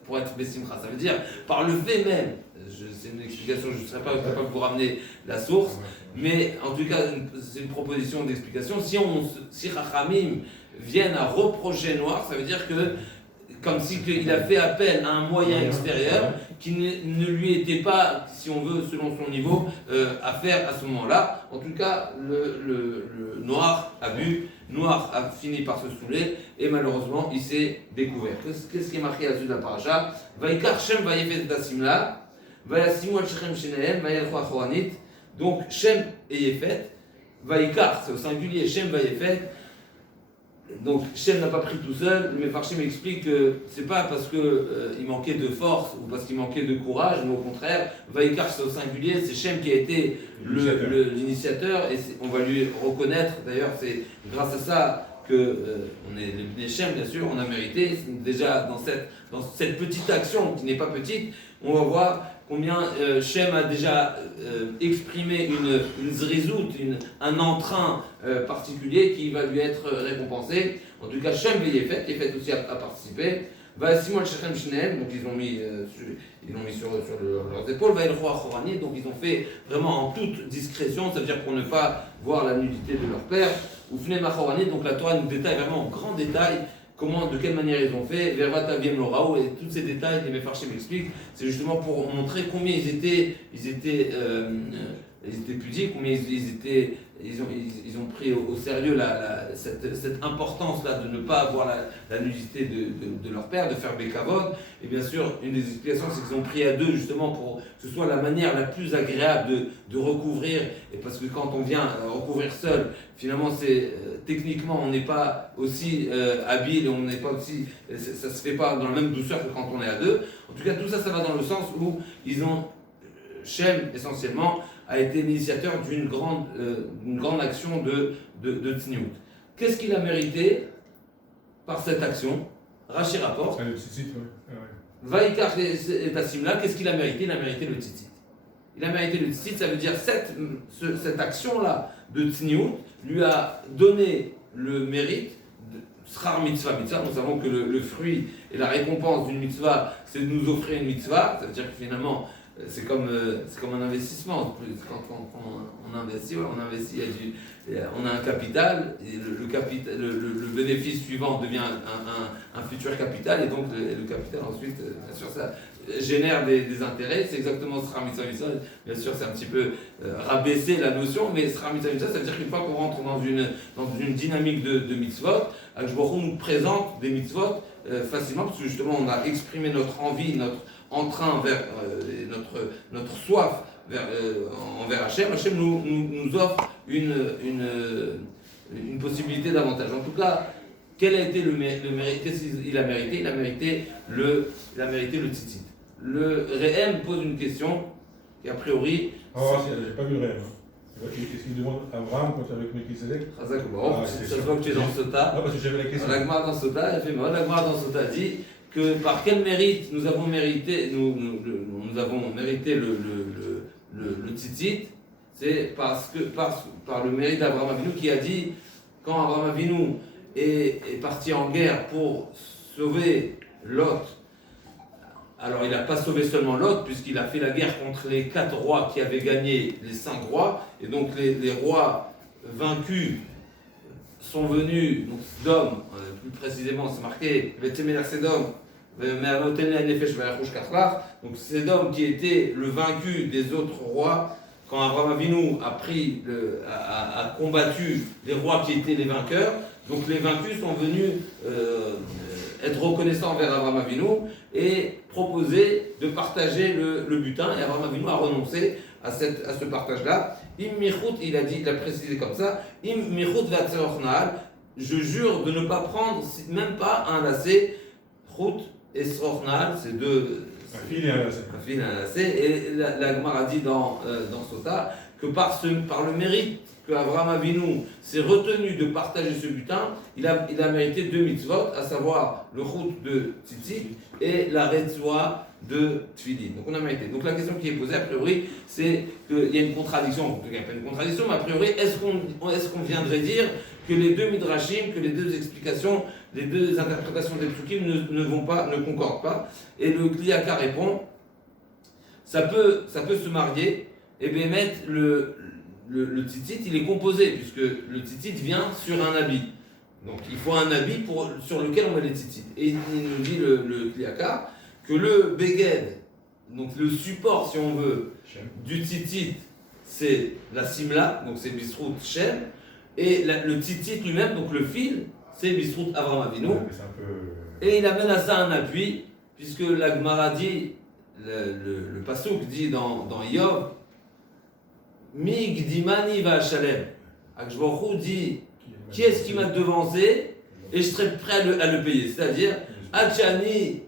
pour être Bessimcha. Ça veut dire, par le fait même, c'est une explication, je ne serais pas capable de vous ramener la source, mais en tout cas, c'est une proposition d'explication. Si Chachamim viennent à reprocher Noir, ça veut dire que, comme si il a fait appel à un moyen extérieur qui ne lui était pas, si on veut, selon son niveau, à faire à ce moment-là. En tout cas, le Noir a bu, Noir a fini par se saouler, et malheureusement, il s'est découvert. Qu'est-ce qui est marqué à la suite de la paracha? Vaikar Shem vayefet dasimla, vayasimu al shechem shenehem, vayelchu achoranit. Donc, Shem et Yefet, Vaikar, c'est au singulier, Shem vayefet. Donc Shem n'a pas pris tout seul, mais Farshim explique que c'est pas parce qu'il manquait de force ou parce qu'il manquait de courage, mais au contraire, Vaikar c'est au singulier, c'est Shem qui a été l'initiateur, et on va lui reconnaître, d'ailleurs c'est grâce à ça que on est les Shem bien sûr, on a mérité, déjà dans cette petite action qui n'est pas petite, on va voir combien Shem a déjà exprimé une zrizout, un entrain particulier qui va lui être récompensé. En tout cas, Shem et Yefet aussi a participé. Va Simon Shechem Shneem, donc ils l'ont mis sur leurs épaules. Va El Roi Chorani, donc ils ont fait vraiment en toute discrétion, ça veut dire pour ne pas voir la nudité de leur père. Ou Fne Machorani, donc la Torah nous détaille vraiment en grand détail de quelle manière ils ont fait, Vervat Aviem Lorao, et tous ces détails, les Mefarshim m'expliquent, c'est justement pour montrer combien ils étaient pudiques, combien ils ont pris au sérieux cette importance-là de ne pas avoir la nudité de leur père, de faire Bekavod. Et bien sûr, une des explications, c'est qu'ils ont pris à deux justement pour que ce soit la manière la plus agréable de recouvrir. Et parce que quand on vient recouvrir seul, finalement, techniquement, on n'est pas aussi habile, on n'est pas aussi, ça se fait pas dans la même douceur que quand on est à deux. En tout cas, tout ça, ça va dans le sens où Shem, essentiellement, a été l'initiateur d'une grande action de Tzniut. Qu'est-ce qu'il a mérité par cette action? Rachi rapporte. Vaikar et Tassimla, qu'est-ce qu'il a mérité? Il a mérité le tzitzit. Il a mérité le tzitzit, ça veut dire cette action-là de Tzniut lui a donné le mérite de Srar mitzvah. Nous savons que le fruit et la récompense d'une mitzvah, c'est de nous offrir une mitzvah. Ça veut dire que finalement, c'est comme un investissement. Quand on investit, on a un capital, et le bénéfice suivant devient un futur capital, et donc le capital ensuite, bien sûr, ça génère des intérêts. C'est exactement ce Srar mitzvah. Bien sûr, c'est un petit peu rabaisser la notion, mais Srar mitzvah, ça veut dire qu'une fois qu'on rentre dans une dynamique de mitzvot, Akshboron nous présente des mitzvot facilement, parce que justement on a exprimé notre envie, notre entrain vers notre soif envers Hachem. Hachem nous offre une possibilité davantage. En tout cas, quel a été le mérite? Qu'est-ce qu'il a mérité? Il a mérité le tzitzit. Le Rehem pose une question qui a priori. J'ai pas vu le Rehem. Qu'est-ce qu'il demande à Abraham quand tu es avec Melchisedec? Ça se voit que tu es dans Sota. Non, parce que j'avais la question. La Gemara dans Sota, elle fait mal. La Gemara dans Sota dit que par quel mérite nous avons mérité le tzitzit, c'est par le mérite d'Abraham Avinu qui a dit, quand Abraham Avinu est parti en guerre pour sauver Lot, alors il n'a pas sauvé seulement Lot, puisqu'il a fait la guerre contre les 4 rois qui avaient gagné les 5 rois, et donc les rois vaincus sont venus, donc Sodome, plus précisément, c'est marqué, Vetemer Sodome, donc Sodome qui était le vaincu des autres rois, quand Abraham Avinu a combattu les rois qui étaient les vainqueurs, donc les vaincus sont venus être reconnaissants envers Abraham Avinu et proposer de partager le butin, et Abraham Avinu a renoncé à ce partage-là. Il a précisé comme ça, je jure de ne pas prendre même pas un lacet, et Srochnal, c'est deux. Un fil et un lacet. Un fil et un lacet. Et la Gemara dit dans Sota que par le mérite que Abraham Avinu s'est retenu de partager ce butin, il a mérité 2 mitzvot, à savoir le route de Tzitzit et la retzua de Tfilin. Donc on a mérité. Donc la question qui est posée, a priori, c'est qu'il y a une contradiction. En tout cas, pas une contradiction, mais a priori, est-ce qu'on viendrait dire que les deux midrashim, que les deux explications, les deux interprétations des psukim ne concordent pas? Et le Kliyaka répond, ça peut se marier, et bien mettre le tzitzit, il est composé, puisque le tzitzit vient sur un habit. Donc il faut un habit sur lequel on met les tzitzit. Et il nous dit le Kliyaka que le beged, donc le support, si on veut, du tzitzit, c'est la simla, donc c'est bisrout shem, et le tzitzit lui-même, donc le fil, c'est bisrout Avraham Avinu. Et il amène à ça un appui, puisque la Gemara dit, le pasuk dit dans Yov, Migdimani va Shalem. Akshborou dit, qui est-ce qui m'a devancé, et je serai prêt à le payer. C'est-à-dire, Achani,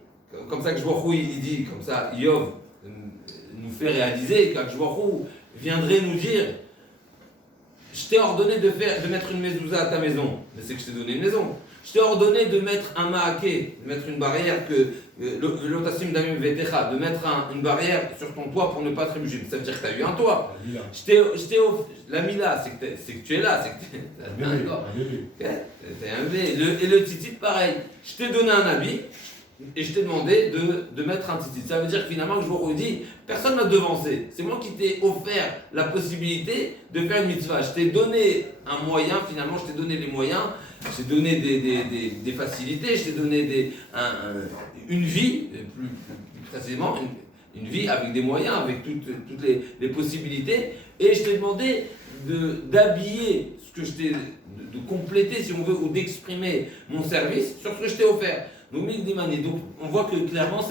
comme ça Akshborou il dit, comme ça, Yov nous fait réaliser qu'Akshborou viendrait nous dire, je t'ai ordonné de mettre une mezouza à ta maison, mais c'est que je t'ai donné une maison. Je t'ai ordonné de mettre un ma'aké, de mettre une barrière, l'otasim damim vetecha, de mettre une barrière sur ton toit pour ne pas trébucher. Ça veut dire que tu as eu un toit. La mila, c'est que tu es là, c'est que tu as un bébé. Et le tzitzit, pareil. Je t'ai donné un habit et je t'ai demandé de mettre un tzitzit. Ça veut dire que finalement, je vous redis, personne ne m'a devancé. C'est moi qui t'ai offert la possibilité de faire une mitzvah. Je t'ai donné un moyen, finalement, je t'ai donné les moyens. Je t'ai donné des facilités, je t'ai donné une vie, plus précisément, une vie avec des moyens, avec toutes les possibilités, et je t'ai demandé d'habiller ce que je t'ai, de compléter, si on veut, ou d'exprimer mon service sur ce que je t'ai offert. Donc, donc on voit que clairement,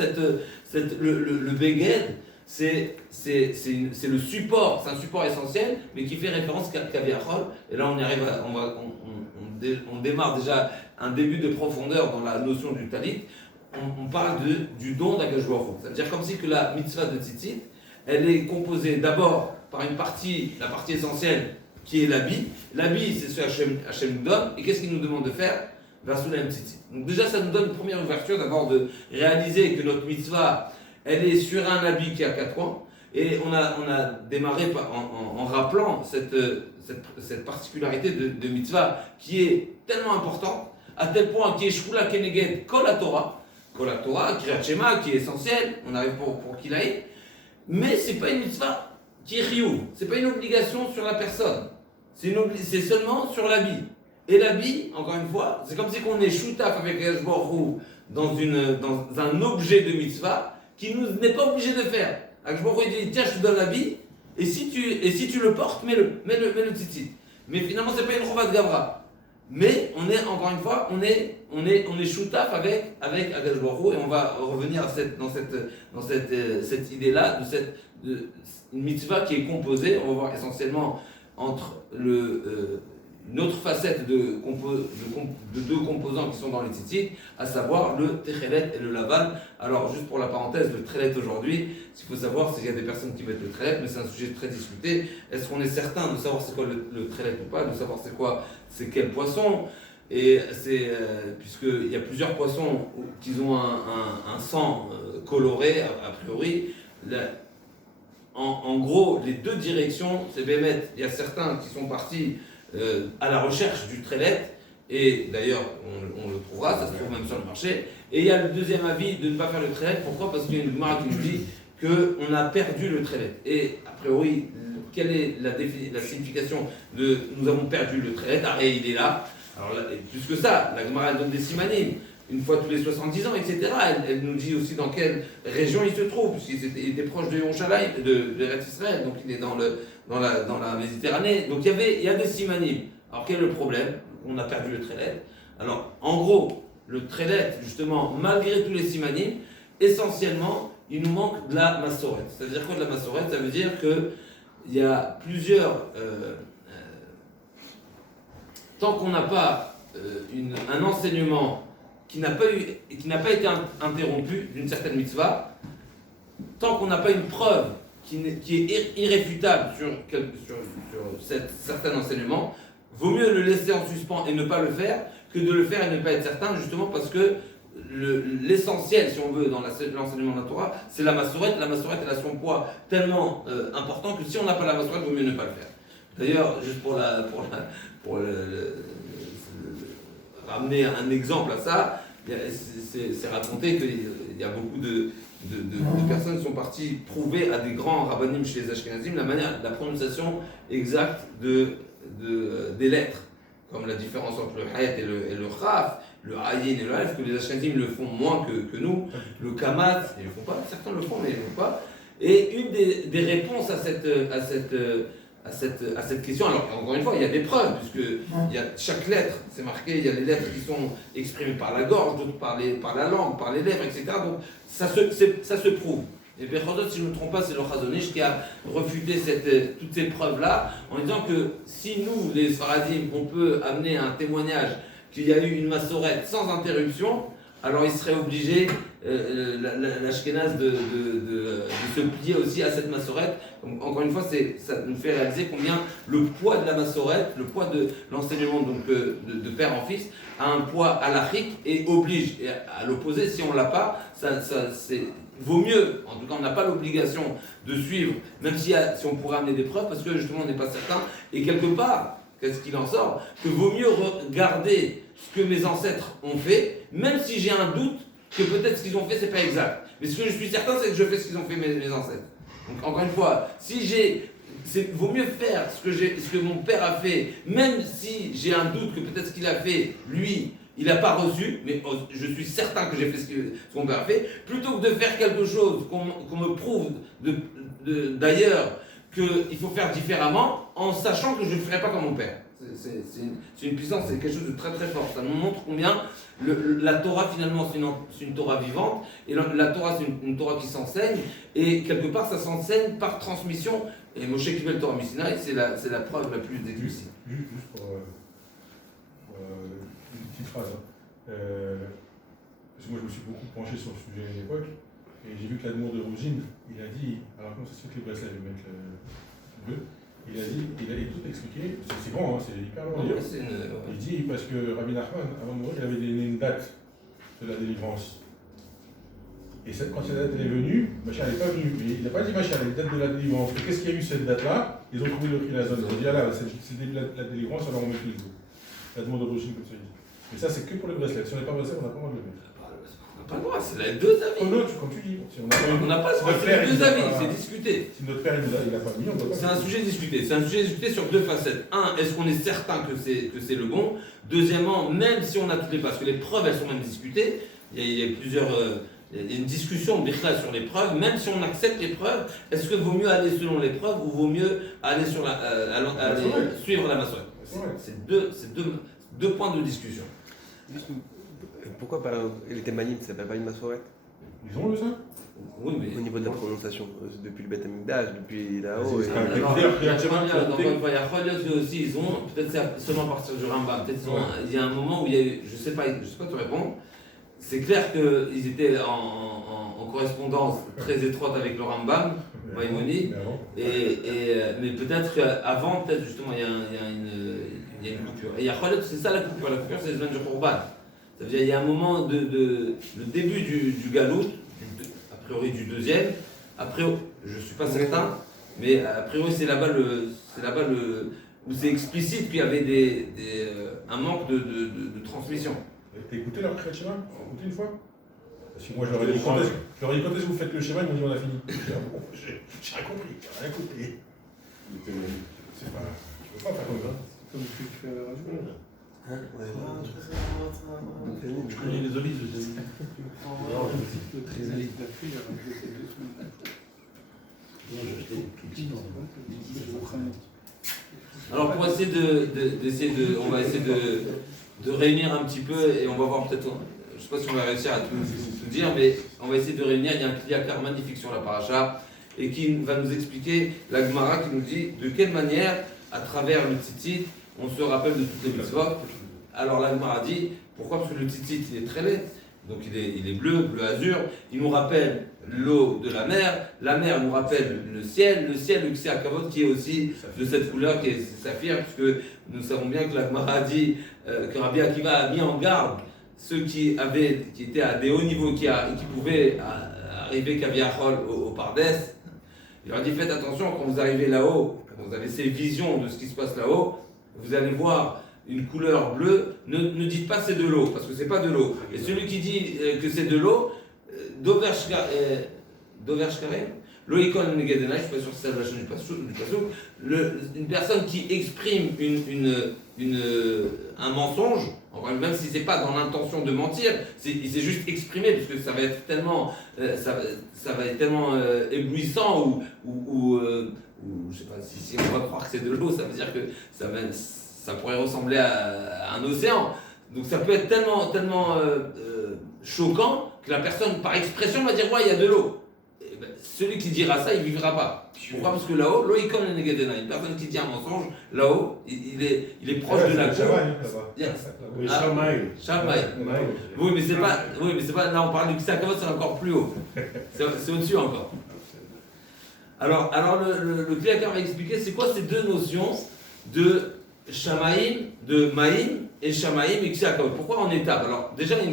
le beged, c'est le support, c'est un support essentiel, mais qui fait référence qu'à Viachol, et là on y arrive, on démarre déjà un début de profondeur dans la notion du talit. On parle du don d'Akadosh Baruch Hu. Ça veut dire comme si que la mitzvah de tzitzit, elle est composée d'abord par la partie essentielle qui est l'habit. L'habit, c'est ce que Hachem nous donne. Et qu'est-ce qu'il nous demande de faire? Vasoulem tzitzit. Donc déjà, ça nous donne une première ouverture d'abord de réaliser que notre mitzvah, elle est sur un habit qui a 4 coins. Et on a démarré en rappelant cette particularité de mitzvah qui est tellement importante, à tel point qui est Shkula Keneged Kol Torah, Kriyat Shema, qui est essentiel, on arrive pour qu'il aille, mais c'est pas une mitzvah qui est chiyuv, c'est pas une obligation sur la personne, c'est seulement sur l'habit. Et l'habit, encore une fois, c'est comme si on est shoutaf avec Akadosh Baruch Hu dans un objet de mitzvah qui nous n'est pas obligé de faire. Akadosh Baruch Hu dit, tiens, je te donne l'habit, et si tu le portes, mets-le tzitzit. Mais finalement, c'est pas une chovat gavra. Mais on est, encore une fois, on est shoutaf avec Akadosh Baruch Hu, et on va revenir dans cette idée-là, une mitzvah qui est composée, on va voir essentiellement entre une autre facette de deux composants qui sont dans les tzitzit, à savoir le techelet et le laval. Alors, juste pour la parenthèse, le trelet aujourd'hui, ce qu'il faut savoir, c'est qu'il y a des personnes qui mettent le trelet, mais c'est un sujet très discuté. Est-ce qu'on est certain de savoir c'est quoi le trelet ou pas, de savoir c'est quel poisson? Et puisqu'il y a plusieurs poissons qui ont un sang coloré, a priori. En gros, les deux directions, c'est Bémet. Il y a certains qui sont partis à la recherche du trelet, et d'ailleurs on le trouvera, ça se trouve même sur le marché. Et il y a le deuxième avis de ne pas faire le trelet. Pourquoi? Parce qu'il y a une Gemara qui nous dit qu'on a perdu le trelet. Et a priori, quelle est la signification de nous avons perdu le trelet? Arrêt, il est là. Alors là, et plus que ça, la Gemara donne des simanim, une fois tous les 70 ans, etc. Elle nous dit aussi dans quelle région il se trouve, puisqu'il était proche de Yerushalayim, de Eretz Israël, donc il est dans la Méditerranée. Donc il y a des simanim. Alors quel est le problème? On a perdu le trelet. Alors en gros, le trelet, justement, malgré tous les simanim, essentiellement, il nous manque de la massoret. Ça veut dire quoi de la massoret? Ça veut dire qu'il y a plusieurs... tant qu'on n'a pas un enseignement qui n'a pas été interrompu d'une certaine mitzvah, tant qu'on n'a pas une preuve qui est irréfutable sur certain enseignement, vaut mieux le laisser en suspens et ne pas le faire que de le faire et ne pas être certain, justement parce que l'essentiel, si on veut, dans l'enseignement de la Torah, c'est la massorette. La massorette, elle a son poids tellement important que si on n'a pas la massorette, il vaut mieux ne pas le faire. D'ailleurs, juste pour ramener un exemple à ça, c'est raconté qu'il y a beaucoup de personnes qui sont parties prouver à des grands rabbanim chez les Ashkenazim la prononciation exacte des lettres, comme la différence entre le hayat et le chaf, le ayin et le alf, que les Ashkenazim le font moins que nous, le kamat, ils le font pas, certains le font mais ils le font pas. Et une des réponses à cette question, alors encore une fois, il y a des preuves, puisque chaque lettre, c'est marqué, il y a les lettres qui sont exprimées par la gorge, d'autres par la langue, par les lèvres, etc. Donc ça se prouve. Et Bechorot, si je ne me trompe pas, c'est le Chazon Ish qui a refuté toutes ces preuves-là, en disant que si nous, les Sfaradim, on peut amener un témoignage qu'il y a eu une massorette sans interruption, alors il serait obligé, l'Ashkenaz, de se plier aussi à cette massorette. Encore une fois, ça nous fait réaliser combien le poids de la massorette, le poids de l'enseignement donc, de père en fils, a un poids halachique et oblige. Et à l'opposé, si on ne l'a pas, vaut mieux, en tout cas on n'a pas l'obligation de suivre, même si on pourrait amener des preuves, parce que justement on n'est pas certain, et quelque part, qu'est-ce qu'il en sort? Que vaut mieux regarder ce que mes ancêtres ont fait, même si j'ai un doute que peut-être ce qu'ils ont fait c'est pas exact. Mais ce que je suis certain c'est que je fais ce qu'ils ont fait mes ancêtres. Donc encore une fois, vaut mieux faire ce que mon père a fait, même si j'ai un doute que peut-être ce qu'il a fait, lui, il n'a pas reçu, mais je suis certain que j'ai fait ce que mon père a fait, plutôt que de faire quelque chose qu'on me prouve d'ailleurs qu'il faut faire différemment, en sachant que je ne ferai pas comme mon père. C'est une puissance, c'est quelque chose de très très fort. Ça nous montre combien la Torah finalement c'est une Torah vivante, et la Torah c'est une Torah qui s'enseigne, et quelque part ça s'enseigne par transmission. Et Moshe Kibbel Torah Misinaï, c'est la preuve la plus explicite. Juste pour une petite phrase. Parce que moi je me suis beaucoup penché sur le sujet à l'époque, et j'ai vu que l'Admour de Rougine, il a dit, alors comment ça se fait que les bracelets le mettent bleu, il a tout expliqué, c'est bon, hein, c'est hyper long. Il dit, parce que Rabbi Nachman, avant de mourir, il avait donné une date de la délivrance. Et quand cette date est venue, Machal n'est pas venu. Mais il n'a pas dit Machal, la date de la délivrance. Mais qu'est-ce qu'il y a eu cette date-là? Ils ont trouvé le prix de la zone. Ils ont dit, ah là, c'est la délivrance, alors on met plus le dos. La demande d'origine, comme ça dit. Mais ça, c'est que pour les bracelets. Si on n'est pas bracelet, on n'a pas le droit de le mettre. On n'a pas le droit, c'est les deux avis. Oh non, comme tu dis. Si on n'a pas le droit, c'est les deux avis, c'est discuté. Si notre père il n'a pas mis, on doit pas. C'est un sujet discuté. C'est un sujet discuté sur deux facettes. Un, est-ce qu'on est certain que c'est le bon? Deuxièmement, même si on a toutes les preuves, parce que les preuves, elles sont même discutées, il y a plusieurs. Il y a une discussion sur les preuves, même si on accepte les preuves, est-ce que vaut mieux aller selon les preuves ou vaut mieux aller suivre la massorette? C'est deux points de discussion. Pourquoi les témanim, ça s'appelle pas une massorette? Ils ont le ça? Oui, mais au niveau de la prononciation, depuis le Beth Amikdash, depuis là-haut. Il y a aussi, ils ont, peut-être c'est seulement à partir du Rambam, peut-être il y a un moment où il y a eu, je sais pas te répondre. C'est clair qu'ils étaient en correspondance très étroite avec le Rambam, Maïmonide, mais peut-être qu'avant, justement, il y a une coupure. Et il y a c'est ça la coupure c'est le du Khurban. Ça veut dire qu'il y a un moment le début du Galout, a priori du deuxième, après, je ne suis pas certain, mais a priori c'est là-bas où c'est explicite qu'il y avait un manque de transmission. T'as écouté leur crête schéma? Écouté une fois? Parce que moi je leur ai dit quand est-ce que vous faites le schéma, ils m'ont dit on a fini. J'ai rien compris, j'ai rien écouté. C'est pas. Je peux pas faire comme ça. Comme ce que tu fais à la radio. Hein? Ouais, Je connais les olives, je dis. Alors pour essayer on va essayer de réunir un petit peu et on va voir peut-être, je ne sais pas si on va réussir à tout dire, mais on va essayer de réunir. Il y a un kliyakar magnifique sur la paracha et qui va nous expliquer la Gemara qui nous dit de quelle manière, à travers le tzitzit, on se rappelle de toutes les mitzvot. Alors la Gemara dit, pourquoi? Parce que le tzitzit il est très laid, donc il est bleu azur, il nous rappelle l'eau de la mer nous rappelle le ciel, le ksiakavod qui est aussi de cette couleur qui est saphir, puisque nous savons bien que la Gemara dit que Rabbi Akiva a mis en garde ceux qui étaient à des hauts niveaux, qui pouvaient arriver Kaviachol au Pardès. Il leur a dit faites attention quand vous arrivez là-haut, quand vous avez ces visions de ce qui se passe là-haut, vous allez voir une couleur bleue, ne dites pas c'est de l'eau, parce que c'est pas de l'eau. Et celui qui dit que c'est de l'eau, Dovershkarem, Loïkon Negedena, je ne suis pas sûr que c'est la chaîne du Passouk, une personne qui exprime un mensonge, même si c'est pas dans l'intention de mentir, il s'est juste exprimé, parce que ça va être tellement, éblouissant, ou je sais pas, si on va croire que c'est de l'eau, ça veut dire que ça pourrait ressembler à un océan. Donc ça peut être tellement choquant que la personne, par expression, va dire ouais, il y a de l'eau. Celui qui dira ça, il ne vivra pas. Pourquoi? Parce que là-haut, loïkon le negedena, une personne qui dit un mensonge, là-haut, il est proche de la cour. Oui, Shamaï. Oui, mais c'est pas. Là, on parle du ksakavot, c'est encore plus haut. C'est au-dessus encore. Alors le kliyakar va expliquer c'est quoi ces deux notions de Shamaïm, de Maïm et Shamaïm et ksakavot. Pourquoi en étape? Alors déjà, il y a une